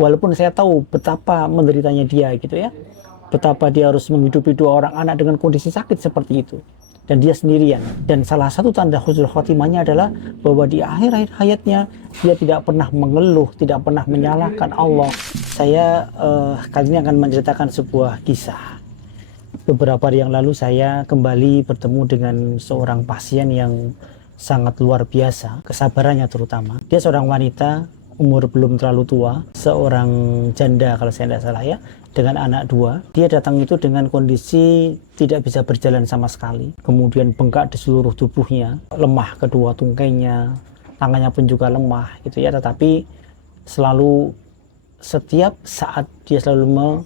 Walaupun saya tahu betapa menderitanya dia gitu ya, betapa dia harus menghidupi dua orang anak dengan kondisi sakit seperti itu, dan dia sendirian. Dan salah satu tanda husnul khotimahnya adalah bahwa di akhir-akhir hayatnya dia tidak pernah mengeluh, tidak pernah menyalahkan Allah. Saya kali ini akan menceritakan sebuah kisah. Beberapa hari yang lalu saya kembali bertemu dengan seorang pasien yang sangat luar biasa, kesabarannya terutama. Dia seorang wanita, umur belum terlalu tua, seorang janda kalau saya tidak salah ya, dengan anak dua. Dia datang itu dengan kondisi tidak bisa berjalan sama sekali, kemudian bengkak di seluruh tubuhnya, lemah kedua tungkainya, tangannya pun juga lemah gitu ya, tetapi selalu setiap saat dia selalu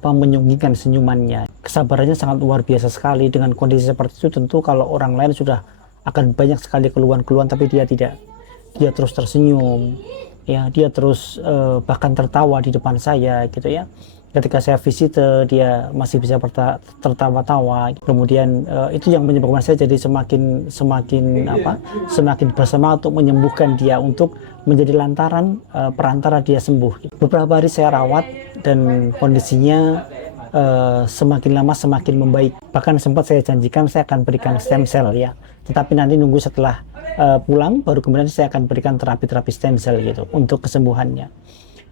menyungikan senyumannya. Kesabarannya sangat luar biasa sekali. Dengan kondisi seperti itu tentu kalau orang lain sudah akan banyak sekali keluhan-keluhan, tapi dia tidak. Dia terus tersenyum, ya, dia terus bahkan tertawa di depan saya gitu ya. Ketika saya visit dia masih bisa tertawa-tawa. Kemudian itu yang menyebabkan saya jadi semakin bersama untuk menyembuhkan dia, untuk menjadi lantaran perantara dia sembuh. Beberapa hari saya rawat dan kondisinya semakin lama semakin membaik. Bahkan sempat saya janjikan saya akan berikan stem cell ya. Tetapi nanti nunggu setelah pulang baru kemudian saya akan berikan terapi-terapi stem cell gitu untuk kesembuhannya.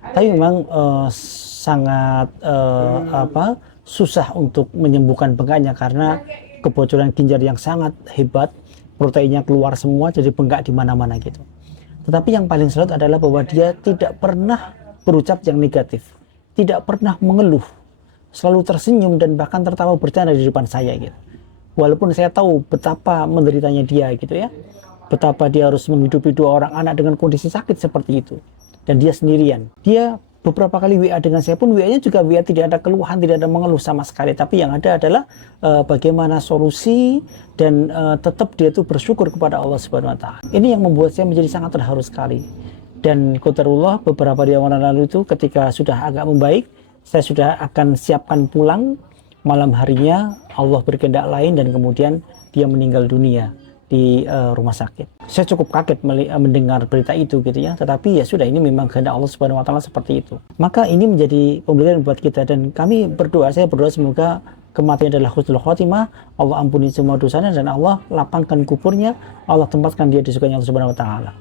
Tapi memang sangat susah untuk menyembuhkan bengkaknya karena kebocoran ginjal yang sangat hebat, proteinnya keluar semua jadi bengkak di mana-mana gitu. Tetapi yang paling salut adalah bahwa dia tidak pernah berucap yang negatif, tidak pernah mengeluh, selalu tersenyum dan bahkan tertawa bercanda di depan saya gitu. Walaupun saya tahu betapa menderitanya dia gitu ya, betapa dia harus menghidupi dua orang anak dengan kondisi sakit seperti itu, dan dia sendirian. Dia beberapa kali WA dengan saya pun WA-nya juga WA tidak ada keluhan, tidak ada mengeluh sama sekali, tapi yang ada adalah bagaimana solusi dan tetap dia itu bersyukur kepada Allah Subhanahu wa taala. Ini yang membuat saya menjadi sangat terharu sekali. Dan qadarullah beberapa hari yang lalu itu ketika sudah agak membaik, saya sudah akan siapkan pulang. Malam harinya Allah berkehendak lain dan kemudian dia meninggal dunia di rumah sakit. Saya cukup kaget mendengar berita itu gitu ya, tetapi ya sudah, ini memang kehendak Allah Subhanahu wa taala seperti itu. Maka ini menjadi pembelajaran buat kita, dan kami berdoa, saya berdoa semoga kematian adalah husnul khotimah, Allah ampuni semua dosanya dan Allah lapangkan kuburnya, Allah tempatkan dia di surganya Allah Subhanahu wa taala.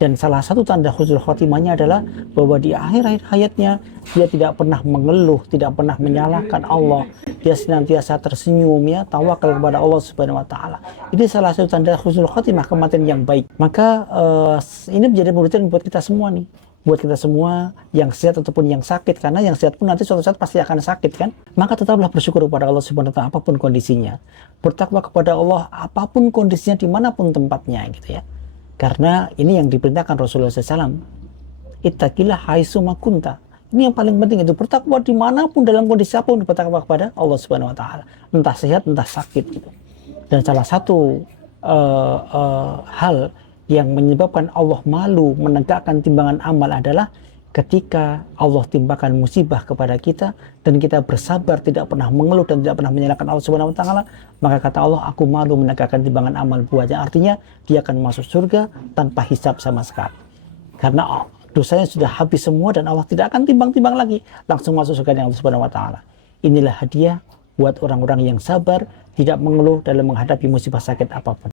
Dan salah satu tanda husnul khotimahnya adalah bahwa di akhir-akhir hayatnya dia tidak pernah mengeluh, tidak pernah menyalahkan Allah. Dia senantiasa tersenyum ya, tawakal kepada Allah Subhanahu wa taala. Ini salah satu tanda husnul khotimah, kematian yang baik. Maka ini menjadi pembelajaran buat kita semua nih. Buat kita semua yang sehat ataupun yang sakit, karena yang sehat pun nanti suatu saat pasti akan sakit kan. Maka tetaplah bersyukur kepada Allah Subhanahu wa taala apapun kondisinya. Bertakwa kepada Allah apapun kondisinya, dimanapun tempatnya gitu ya. Karena ini yang diperintahkan Rasulullah SAW. Ittaqillah haitsu ma kunta. Ini yang paling penting, itu bertakwa dimanapun, dalam kondisi apapun, bertakwa kepada Allah Subhanahu wa taala. Entah sehat, entah sakit gitu. Dan salah satu hal yang menyebabkan Allah malu menegakkan timbangan amal adalah ketika Allah timpakan musibah kepada kita dan kita bersabar, tidak pernah mengeluh dan tidak pernah menyalahkan Allah Subhanahu wa taala, maka kata Allah, aku malu menegakkan timbangan amal buatnya. Artinya dia akan masuk surga tanpa hisab sama sekali. Karena dosanya sudah habis semua dan Allah tidak akan timbang-timbang lagi, langsung masuk surga dengan Allah Subhanahu wa taala. Inilah hadiah buat orang-orang yang sabar, tidak mengeluh dalam menghadapi musibah sakit apapun.